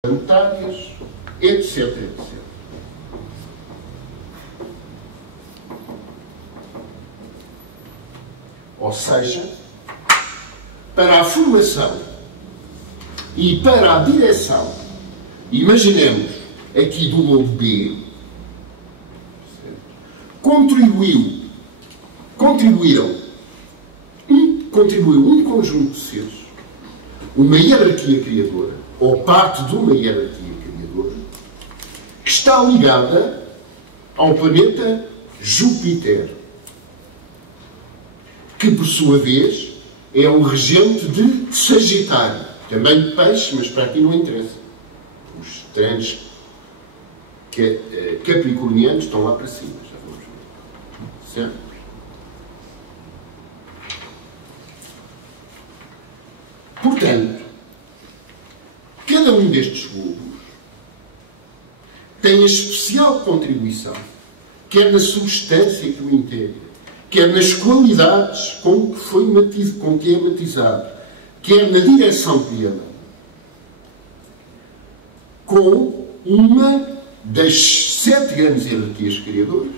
planetárias, etc, etc. Ou seja, para a formação e para a direção, imaginemos aqui do globo B, contribuiu um conjunto de seres, uma hierarquia criadora, ou parte de uma hierarquia criadora, que está ligada ao planeta Júpiter, que, por sua vez, é o regente de Sagitário, também de Peixe, mas para aqui não interessa. Os trânsitos capricornianos estão lá para cima, já vamos ver. Certo? Portanto, cada um destes globos tem a especial contribuição, quer na substância que o integra, quer nas qualidades com que é matizado, quer na direção que lhe é dada, com uma das 7 grandes hierarquias criadoras.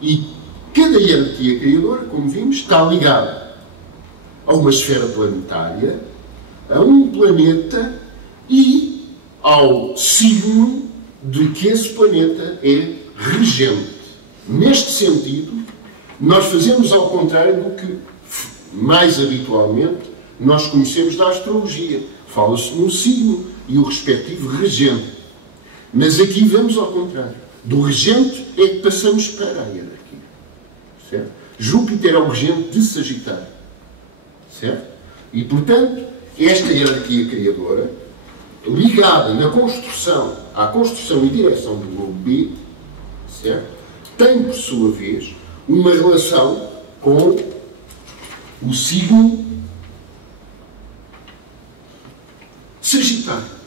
E cada hierarquia criadora, como vimos, está ligada a uma esfera planetária, a um planeta e ao signo de que esse planeta é regente. Neste sentido, nós fazemos ao contrário do que, mais habitualmente, nós conhecemos da astrologia. Fala-se num signo e o respectivo regente. Mas aqui vamos ao contrário. Do regente é que passamos para a hierarquia. Certo? Júpiter é o regente de Sagitário. Certo? E, portanto, esta hierarquia criadora, ligada à construção e direção do globo B, certo? Tem, por sua vez, uma relação com o signo Sagitário.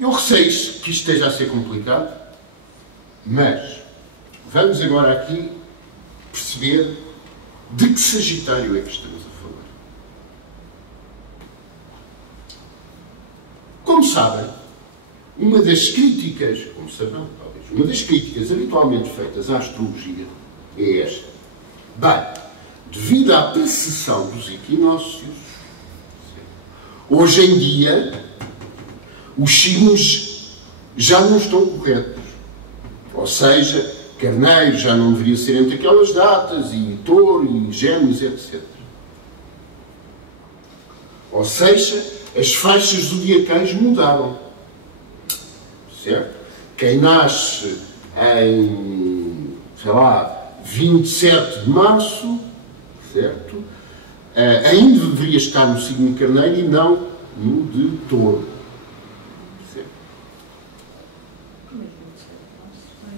Eu receio que isto esteja a ser complicado, mas vamos agora aqui perceber de que Sagitário é que estamos a falar. Como sabem, uma das críticas, como saberão, talvez, uma das críticas habitualmente feitas à astrologia é esta. Bem, devido à precessão dos equinócios, hoje em dia, os signos já não estão corretos. Ou seja, Carneiro já não deveria ser entre aquelas datas, e Touro, e Gêmeos, etc. Ou seja, as faixas zodiacais mudaram. Certo? Quem nasce em, sei lá, 27 de março, certo? Ainda deveria estar no signo de Carneiro e não no de Touro. Certo?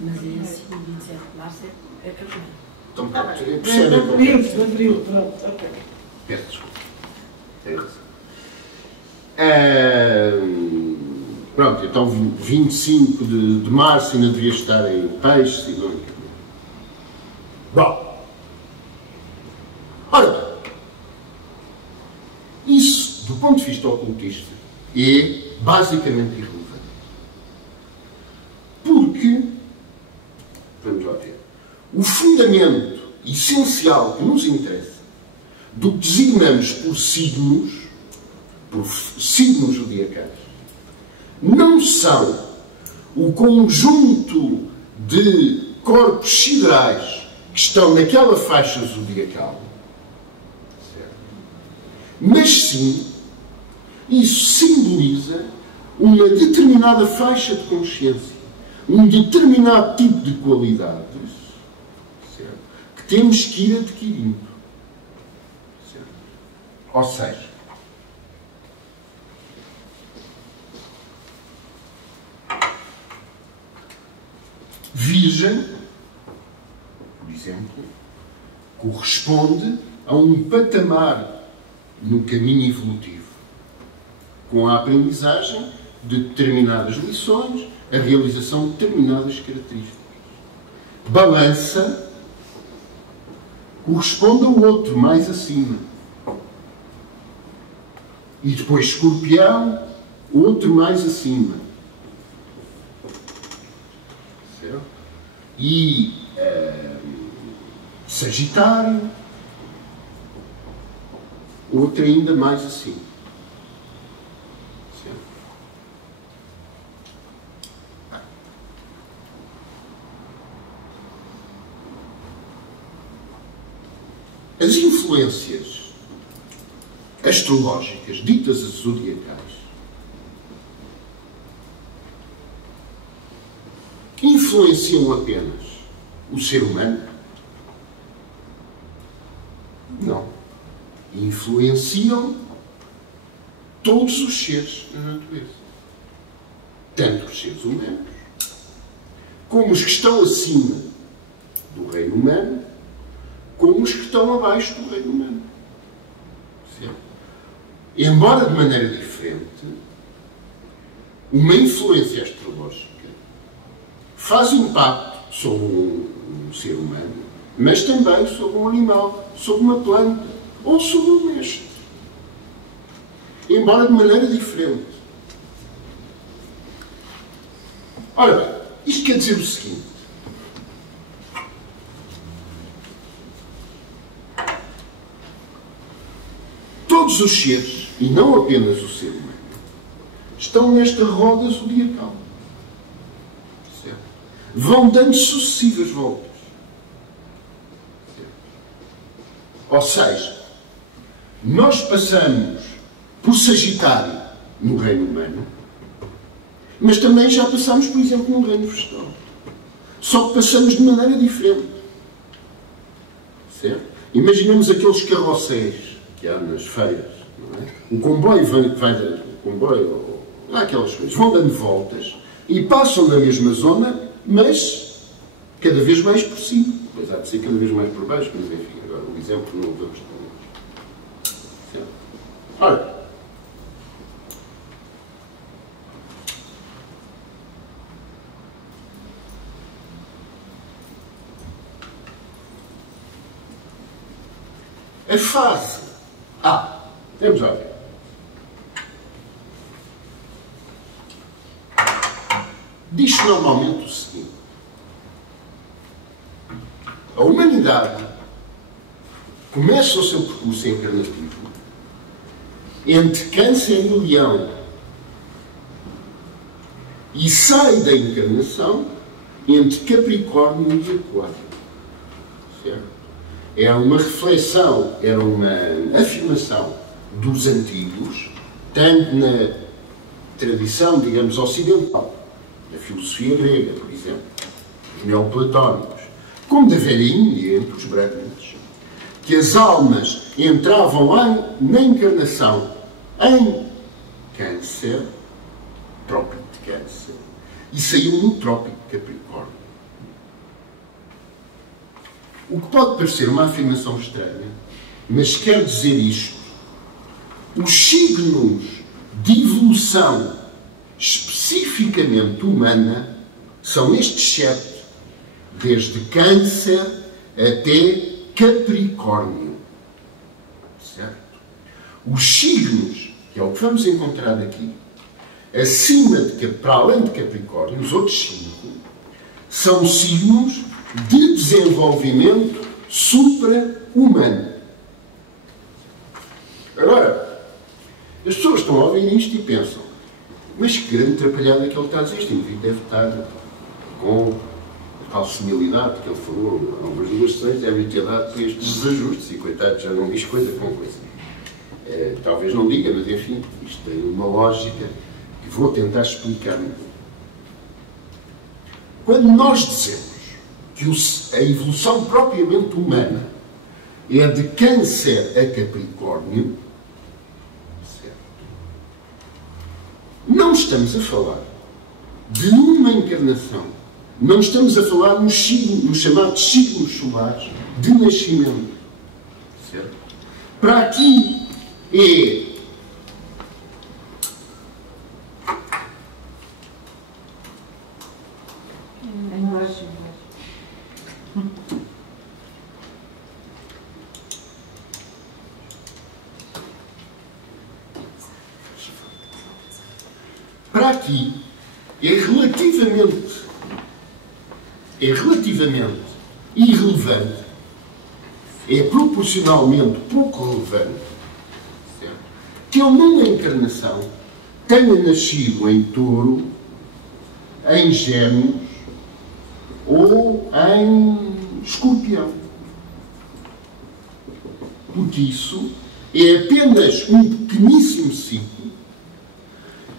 Mas é assim, 27 de março é Carneiro. Então, pronto, Abril, pronto, ok. Peço desculpa. Pronto, então 25 de março ainda deveria estar em Peixe, e não. Bom, ora bem, isso, do ponto de vista ocultista, é basicamente irrelevante. Porque, vamos lá ver, o fundamento essencial que nos interessa do que designamos por signos zodiacais, não são o conjunto de corpos siderais que estão naquela faixa zodiacal, certo? Mas sim, isso simboliza uma determinada faixa de consciência, um determinado tipo de qualidades, certo? Que temos que ir adquirindo. Certo? Ou seja, Virgem, por exemplo, corresponde a um patamar no caminho evolutivo, com a aprendizagem de determinadas lições, a realização de determinadas características. Balança corresponde ao outro, mais acima. E depois Escorpião, outro mais acima. Certo? E Sagitário, outro ainda mais acima. Certo? As influências astrológicas, ditas zodiacais, influenciam apenas o ser humano? Não. Influenciam todos os seres na natureza. Tanto os seres humanos, como os que estão acima do reino humano, como os que estão abaixo do reino humano. Certo? Embora de maneira diferente, uma influência astrológica faz impacto sobre um ser humano, mas também sobre um animal, sobre uma planta ou sobre um mestre. Embora de maneira diferente. Ora bem, isto quer dizer o seguinte. Todos os seres, e não apenas o ser humano, estão nesta roda zodiacal. Certo? Vão dando sucessivas voltas. Certo? Ou seja, nós passamos por Sagitário no reino humano, mas também já passamos, por exemplo, no reino vegetal. Só que passamos de maneira diferente. Certo? Imaginemos aqueles carrosséis que há nas feiras, não é? O comboio o comboio, lá aquelas coisas, vão dando voltas e passam na mesma zona, mas cada vez mais por cima. Depois há de ser cada vez mais por baixo, mas enfim, agora o exemplo não vamos ter. Ora, a fase temos a ver. Diz-se normalmente o seguinte: a humanidade começa o seu percurso encarnativo entre Câncer e Leão e sai da encarnação entre Capricórnio e Aquário. Certo? Era uma reflexão, era uma afirmação dos antigos, tanto na tradição, digamos, ocidental, da filosofia grega, por exemplo, dos neoplatónicos, como da velha Índia, entre os brahmanes, que as almas entravam lá na encarnação em Câncer, trópico de Câncer, e saíam no trópico de Capricórnio. O que pode parecer uma afirmação estranha, mas quer dizer isto: os signos de evolução especificamente humana são estes 7, desde Câncer até Capricórnio. Certo? Os signos, que é o que vamos encontrar aqui, acima para além de Capricórnio, os outros 5, são signos de desenvolvimento supra-humano. Agora, as pessoas estão a ouvir isto e pensam: mas que grande atrapalhada que ele está a dizer. Isto deve estar com a tal senilidade que ele falou há umas 2 semanas, deve ter dado para estes desajustes, e coitado, já não diz coisa com coisa. Talvez não diga, mas enfim, isto tem uma lógica que vou tentar explicar. Quando nós dizemos que a evolução propriamente humana é de Câncer a Capricórnio, certo? Não estamos a falar de uma encarnação, não estamos a falar nos chamados signos solares de nascimento, certo? Para aqui é para aqui é relativamente irrelevante, é proporcionalmente pouco relevante, certo? Que ele numa encarnação tenha nascido em Touro, em Gêmeos ou em Escorpião. Porque isso é apenas um pequeníssimo ciclo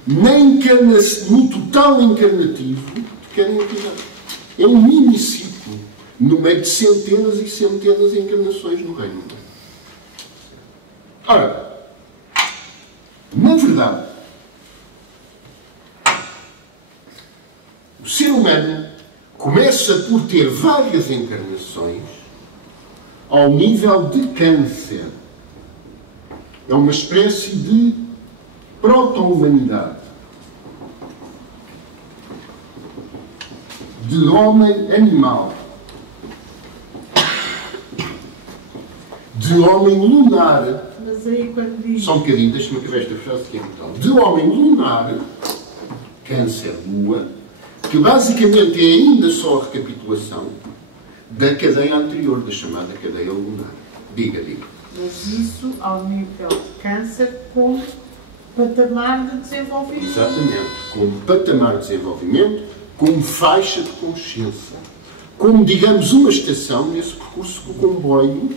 no total encarnativo de cada entidade. É um mini ciclo no meio de centenas e centenas de encarnações no reino. Ora, na verdade, o ser humano começa por ter várias encarnações ao nível de câncer. É uma espécie de proto-humanidade. De homem-animal. De homem lunar. Mas aí quando diz... Só um bocadinho, deixa-me acabar esta frase que é brutal. De homem lunar, câncer, lua, que basicamente é ainda só a recapitulação da cadeia anterior, da chamada cadeia lunar. Diga. Mas isso ao nível de câncer como patamar de desenvolvimento. Exatamente. Como patamar de desenvolvimento, como faixa de consciência. Como, digamos, uma estação nesse percurso do comboio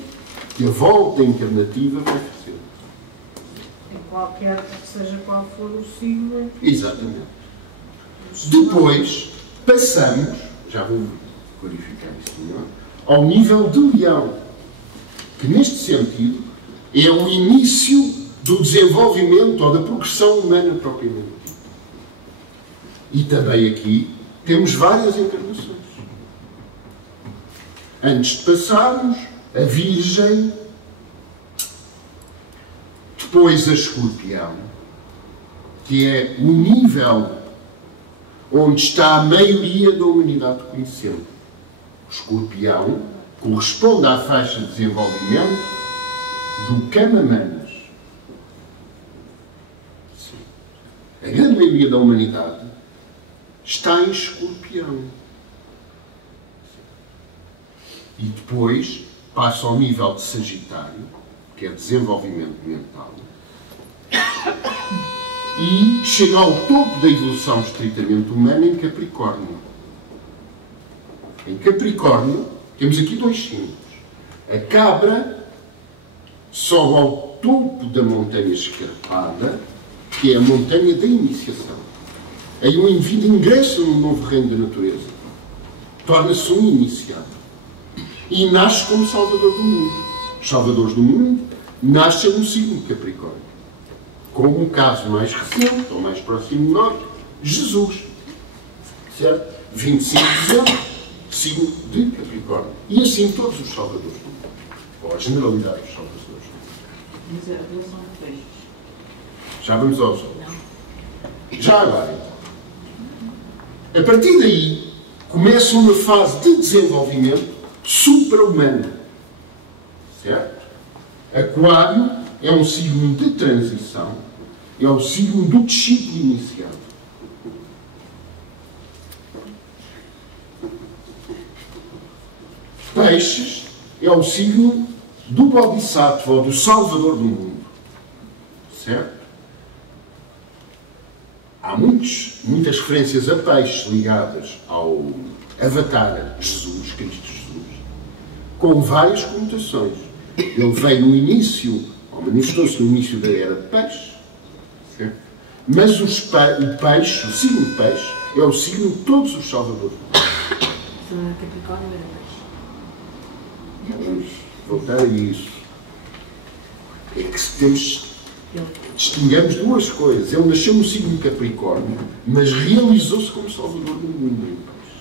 que a volta encarnativa vai fazer. Seja qual for o signo. Exatamente. Depois, passamos, já vou clarificar isso melhor, ao nível de leão, que neste sentido é o início do desenvolvimento ou da progressão humana propriamente. E também aqui temos várias encarnações. Antes de passarmos a Virgem, depois a Escorpião, que é o nível onde está a maioria da humanidade conhecendo. O Escorpião corresponde à faixa de desenvolvimento do Camamanas. A grande maioria da humanidade está em Escorpião. E depois passa ao nível de Sagitário, que é desenvolvimento mental, e chega ao topo da evolução estritamente humana em Capricórnio. Em Capricórnio temos aqui dois símbolos. A cabra sobe ao topo da montanha escarpada, que é a montanha da iniciação. Aí o indivíduo ingressa no novo reino da natureza. Torna-se um iniciado. E nasce como salvador do mundo. Os salvadores do mundo nascem no signo de Capricórnio. Como um caso mais recente, ou mais próximo de nós, Jesus. Certo? 25 de dezembro, signo de Capricórnio. E assim todos os salvadores do mundo. Ou a generalidade dos salvadores do mundo. Mas eles são peixes. Já vamos aos outros. Já agora, então. A partir daí, começa uma fase de desenvolvimento supra-humano. Certo? Aquário é um signo de transição, é o signo do discípulo iniciado. Peixes é o signo do Bodhisattva, ou do Salvador do mundo. Certo? Há muitas referências a peixes ligadas ao Avatar Jesus, Cristo Jesus, com várias conotações. Ele veio no início, ou manifestou-se no início da era de peixe, certo? Mas o peixe, o signo de peixe, é o signo de todos os salvadores. Capricórnio era peixe. Vamos voltar a isso. É que distinguamos duas coisas. Ele nasceu no signo de Capricórnio, mas realizou-se como salvador do mundo em peixe.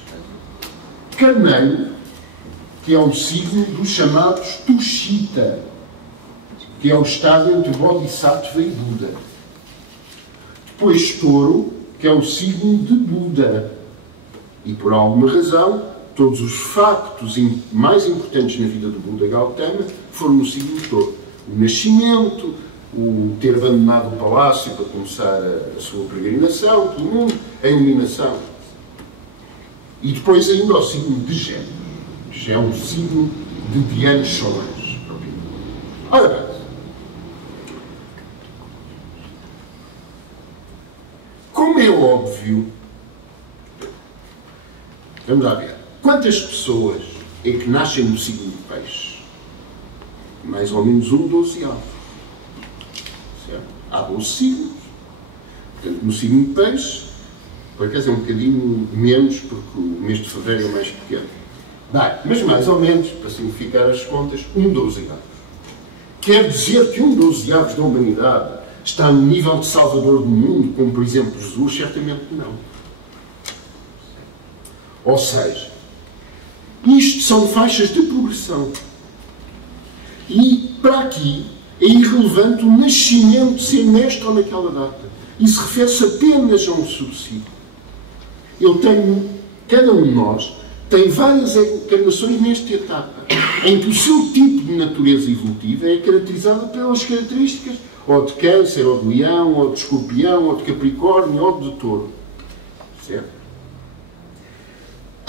Carneiro, que é o signo dos chamados Tushita, que é o estado entre Bodhisattva e Buda. Depois Touro, que é o signo de Buda. E por alguma razão, todos os factos mais importantes na vida do Buda Gautama foram no signo de Touro. O nascimento, o ter abandonado o palácio para começar a sua peregrinação pelo mundo, a iluminação. E depois ainda o signo de Gêmeos, que é um signo de anos solares. Ora bem, como é óbvio, vamos lá ver, quantas pessoas é que nascem no signo de Peixe? Mais ou menos um 12º. Certo? Há 12 signos. Portanto, no signo de Peixe, por acaso é um bocadinho menos, porque o mês de fevereiro é mais pequeno. Bem, mas mais ou menos, para simplificar as contas, um 12º. Quer dizer que um 12º da humanidade está no nível de salvador do mundo, como por exemplo Jesus? Certamente não. Ou seja, isto são faixas de progressão. E para aqui é irrelevante o nascimento ser nesta ou naquela data. Isso refere-se apenas a um subsídio. Cada um de nós tem várias encarnações nesta etapa, em que o seu tipo de natureza evolutiva é caracterizada pelas características ou de Câncer, ou de Leão, ou de Escorpião, ou de Capricórnio, ou de Touro. Certo?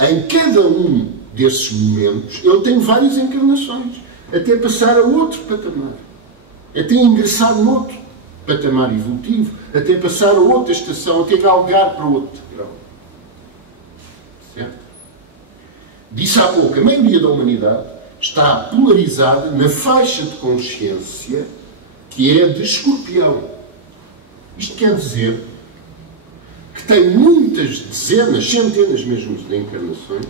Em cada um desses momentos, ele tem várias encarnações, até passar a outro patamar, até ingressar noutro patamar evolutivo, até passar a outra estação, até galgar para outro grau. Certo? Disse há pouco, a maioria da humanidade está polarizada na faixa de consciência que é de Escorpião. Isto quer dizer que tem muitas dezenas, centenas mesmo de encarnações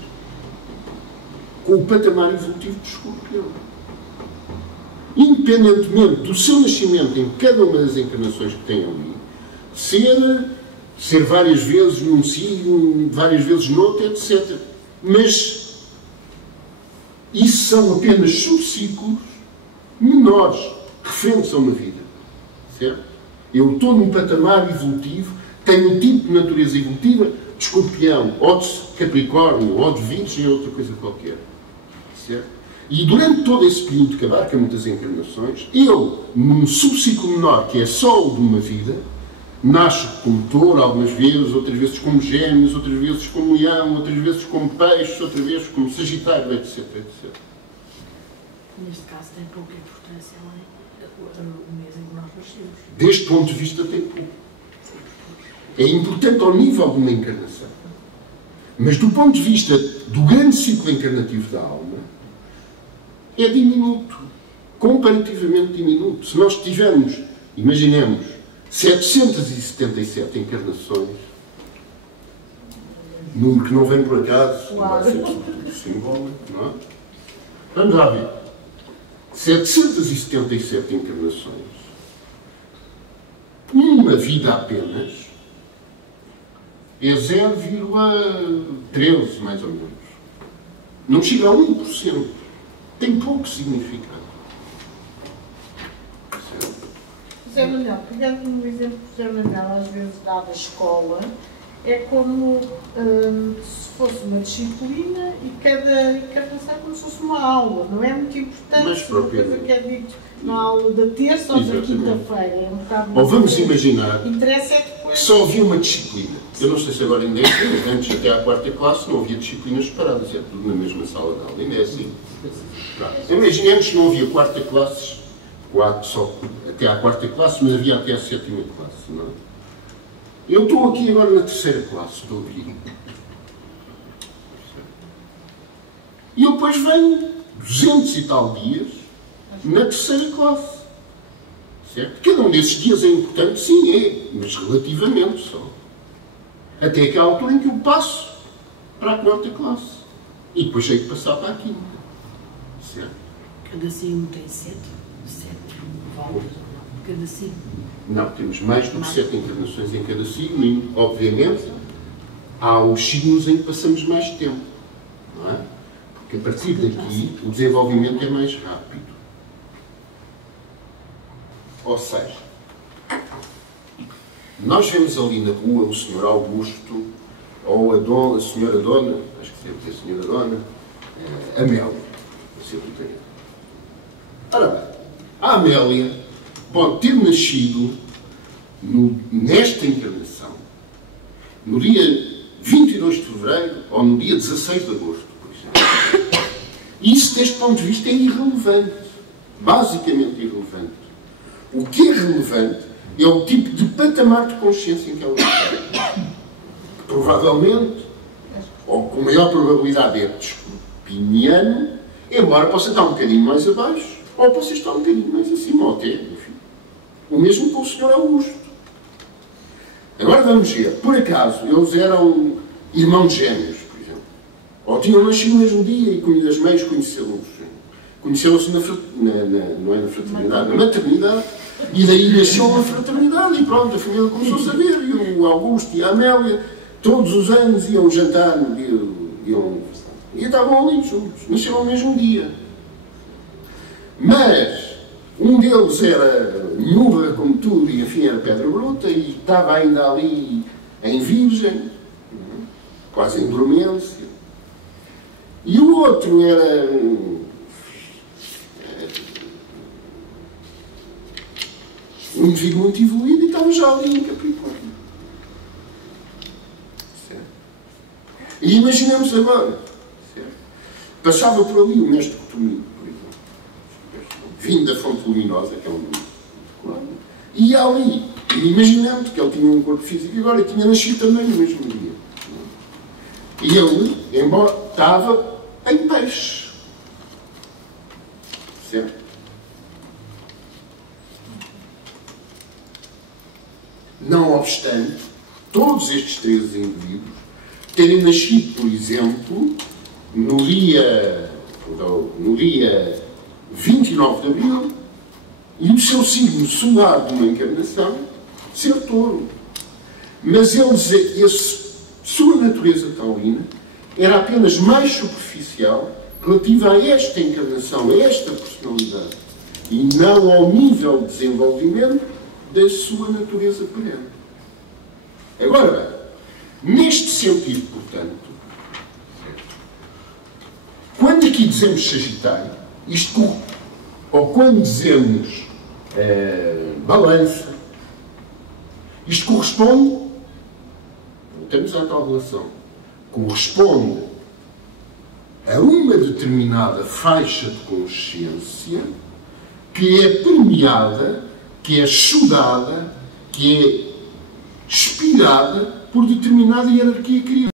com o patamar evolutivo de Escorpião. Independentemente do seu nascimento em cada uma das encarnações que tem ali, ser várias vezes num signo, várias vezes noutro, etc. Mas isso são apenas subciclos menores, referentes a uma vida. Certo? Eu estou num patamar evolutivo, tenho um tipo de natureza evolutiva de Escorpião, ou de Capricórnio, ou de Virgem, ou outra coisa qualquer. Certo? E durante todo esse período que abarca muitas encarnações, eu, num subciclo menor, que é só o de uma vida, nasço como Touro algumas vezes, outras vezes como Gêmeos, outras vezes como Leão, outras vezes como Peixe, outras vezes como Sagitário, etc, etc. Neste caso tem pouca importância, não é? O mês em que nós nascemos. Deste ponto de vista tem pouco. É importante ao nível de uma encarnação. Mas do ponto de vista do grande ciclo encarnativo da alma, é diminuto. Comparativamente diminuto. Se nós tivermos, imaginemos, 777 encarnações, número que não vem por acaso, não vai ser simbólico, não é? Vamos lá ver. 777 encarnações, uma vida apenas, é 0,13 mais ou menos. Não chega a 1%. Tem pouco significado. José Manuel, pegando no exemplo que José Manuel às vezes dá da escola, é como se fosse uma disciplina e cada encarnação é como se fosse uma aula. Não é muito importante uma coisa que é dito na aula da terça ou da quinta-feira. É um bocado. Ou vamos imaginar interessa é depois. que só havia uma disciplina. Eu não sei se agora ainda é assim, mas antes, até à quarta classe, não havia disciplinas separadas. É tudo na mesma sala de aula. Ainda é assim. Imaginemos que não havia quarta classe, só até à quarta classe, mas havia até à sétima classe. Não é? Eu estou aqui agora na terceira classe, estou aqui. E eu depois venho 200 e tal dias na terceira classe. Certo? Cada um desses dias é importante, sim, é, mas relativamente só. Até aquela altura em que eu passo para a quarta classe. E depois tenho que passar para a quinta. Certo? Cada signo tem 7 voltas, cada signo. Não, temos mais do que 7 encarnações em cada signo e, obviamente, há os signos em que passamos mais tempo. Não é? Porque a partir daqui o desenvolvimento é mais rápido. Ou seja, nós vemos ali na rua o Sr. Augusto ou a Senhora Dona, acho que deve ser a Senhora Dona, Amélia, a secretária. Ora bem, a Amélia pode ter nascido nesta encarnação, no dia 22 de fevereiro ou no dia 16 de agosto, por exemplo. Isso, deste ponto de vista, é irrelevante. Basicamente irrelevante. O que é relevante é o tipo de patamar de consciência em que ela está. Provavelmente, ou com maior probabilidade, é desculpiniano, embora possa estar um bocadinho mais abaixo, ou possa estar um bocadinho mais acima, ou até, enfim. O mesmo com o Sr. Augusto. Agora vamos ver. Por acaso, eles eram irmãos gêmeos, por exemplo. Ou tinham nascido no mesmo dia e as mães conheceram-se não é na fraternidade, na maternidade. E daí nasceu uma fraternidade e pronto, a família começou-se a ver. E o Augusto e a Amélia, todos os anos, iam jantar, e estavam ali juntos. Nasceram no mesmo dia. Mas um deles era miúda como tudo e, enfim, era pedra bruta e estava ainda ali em virgem, quase em dormência. E o outro era um indivíduo muito evoluído e estava já ali em Capricórnio. Certo? E imaginemos agora, certo? Passava por ali o mestre Cotomino, por exemplo, vindo da fonte luminosa, que é um claro, e ia ali, e imaginemos que ele tinha um corpo físico e agora tinha nascido também no mesmo dia. E ele, embora estava em peixe. Certo? Não obstante, todos estes três indivíduos terem nascido, por exemplo, no dia 29 de abril, e o seu signo solar de uma encarnação ser touro. Mas sua natureza taurina era apenas mais superficial relativa a esta encarnação, a esta personalidade, e não ao nível de desenvolvimento da sua natureza perene. Agora, neste sentido, portanto, quando aqui dizemos Sagitário, ou quando dizemos Balança, isto corresponde, temos a tal relação, corresponde a uma determinada faixa de consciência que é permeada, que é estudada, que é inspirada por determinada hierarquia criativa.